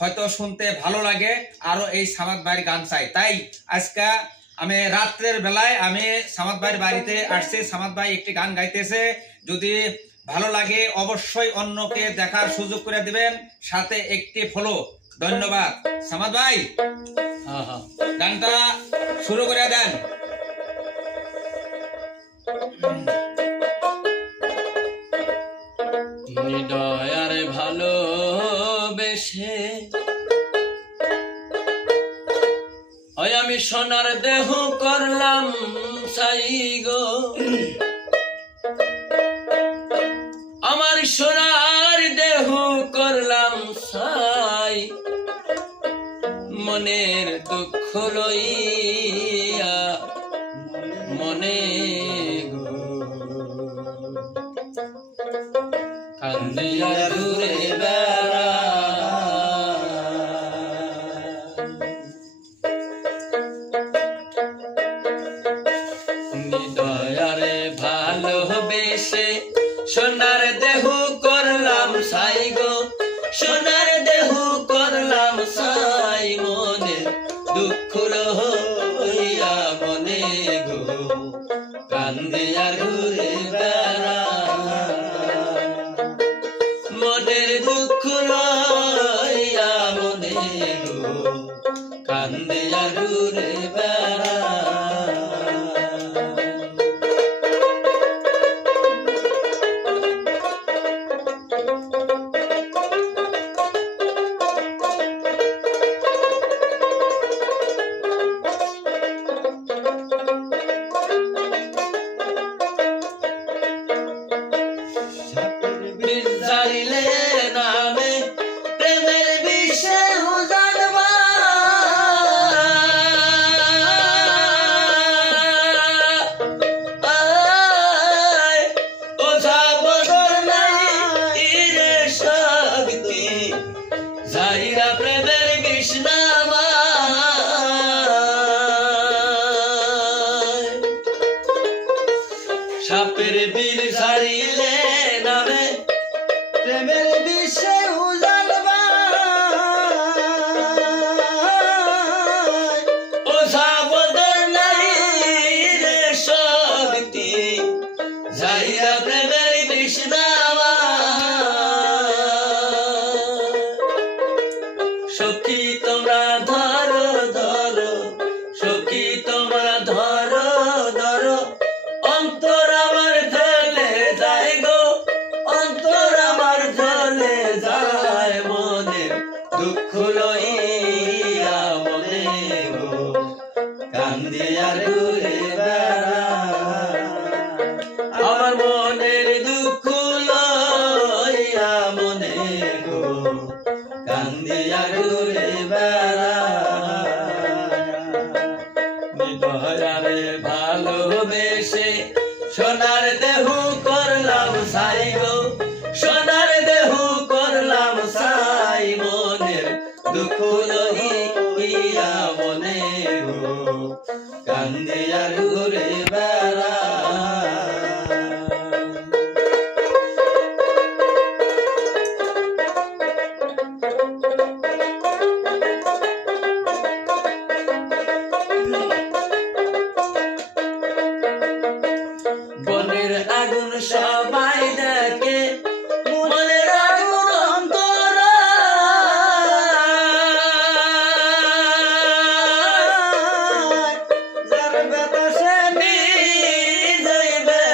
হয়তো শুনতে ভালো লাগে, আরো এই সামাদ ভাইয়ের গান চাই। তাই আজকে আমি রাত্রের বেলায় আমি সামাদ ভাইয়ের বাড়িতে আসছি। সামাদ ভাই একটি গান গাইতেছে, যদি ভালো লাগে অবশ্যই অন্যকে দেখার সুযোগ করে দিবেন, সাথে একটি ফলো। ধন্যবাদ সামাদ ভাই, গানটা শুরু করে দেন। নিদয়ারে ভালোবেসে ওই আমি সোনার দেহ করলাম সাই গো, আমার সোনার দেহ করলাম সাই, মনের দুঃখ লইয়া মনে গো কান্দিয়া ঘুরে বেড়া, নিদয়ারে ভালোবেসে সোনার দেহ করলাম সাই গো, সোনার দেহ করলাম সাই, মনে দুঃখ লইয়া মনে গো কান্দিয়া ঘুরে বেড়া, মনের দুঃখ লইয়া মনে গো কান্দিয়া ঘুরে বেড়া। সাপের বীর ছাড়িলে নামে প্রেমের বিষে উজান ও সাবধান নাই রে শক্তি, যাইয়া প্রেমের বিষ নামা, সখী তোমরা ধরো ধরো, সখী তোমরা ধরো ধরো, অন্তর আমার জ্বলে যায় গো, অন্তর আমার জ্বলে যায়, মনের দুঃখ লইয়া মনে গো কান্দিয়া ঘুরে বেড়া, আমার মনের দুঃখ লইয়া মনে গো কান্দিয়া ঘুরে বেড়া, নিদয়ারে ভালোবেসে সোনার দেহ করলাম সাই গো, সোনার দেহ করলাম সাই, মনের দুঃখ লইয়া মনে গো কান্দিয়া ঘুরে বেড়া। বনের আগুন সবাই দেখে, মনের আগুন অন্তর, যার বাতাসে নিয়ে যাইবে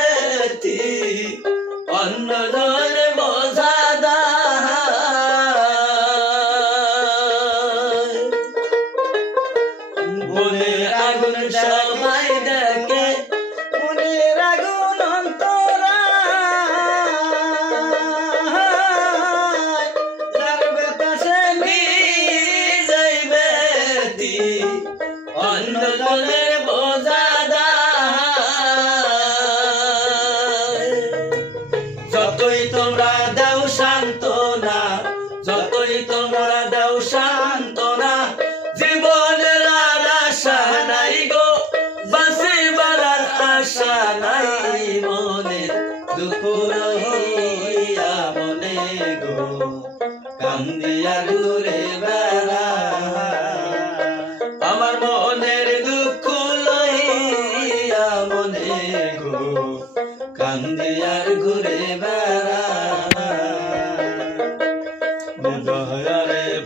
অন্য জল বোঝা দায়, বনের আগুন সবাই দেখে, মনের আগুন অন্তরা, যার বাতাসে নিয়ে যাইবে অন্য জলের বোঝা দায়, যতই তোমরা দাও সান্ত্বনা, যতই তোমরা দাও সান্ত্বনা, জীবনের আর আশা নাই গো, বাঁচিবার আর আশা নাই, মনের দুঃখ লইয়া মনে গো কান্দিয়া ঘুরে বেড়ায় আমার মনের দুঃখ লইয়া মনে গো কান্দিয়ার ঘুরে বেড়ায়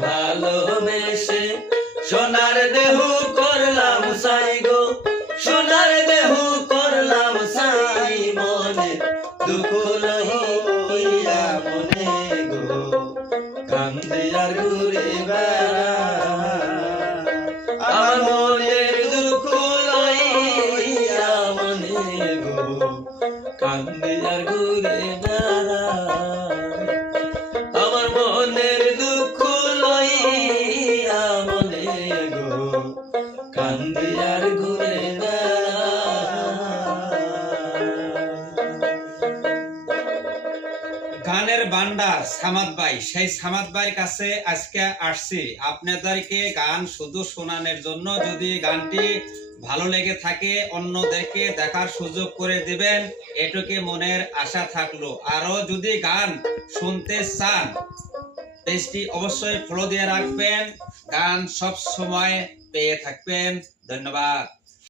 ভালোবেসে সোনার দেহ করলাম সাই গো সোনার দেহ করলাম সাই মনে দুঃখ লইয়া মনে গো কান্দিয়ার ঘুরে বেড়ায় আমার মনের দুঃখ লইয়া মনে গো কান্দিয়ার ঘুরে বেড়ায় আমার মনের দুঃখ লইয়া মনে গো কান্দিয়ার ঘুরে গানের ভান্ডার সামাদ ভাই, সেই সামাদ ভাইয়ের কাছে আজকে আসছি আপনাদেরকে গান শুধু শোনানোর জন্য। যদি গানটি ভালো লেগে থাকে অন্যদেরকে দেখার সুযোগ করে দিবেন, এটুকু মনের আশা থাকলো। আরো যদি গান শুনতে চান পেজটি অবশ্যই ফলো দিয়ে রাখবেন, গান সব সময় পেয়ে থাকবেন। ধন্যবাদ।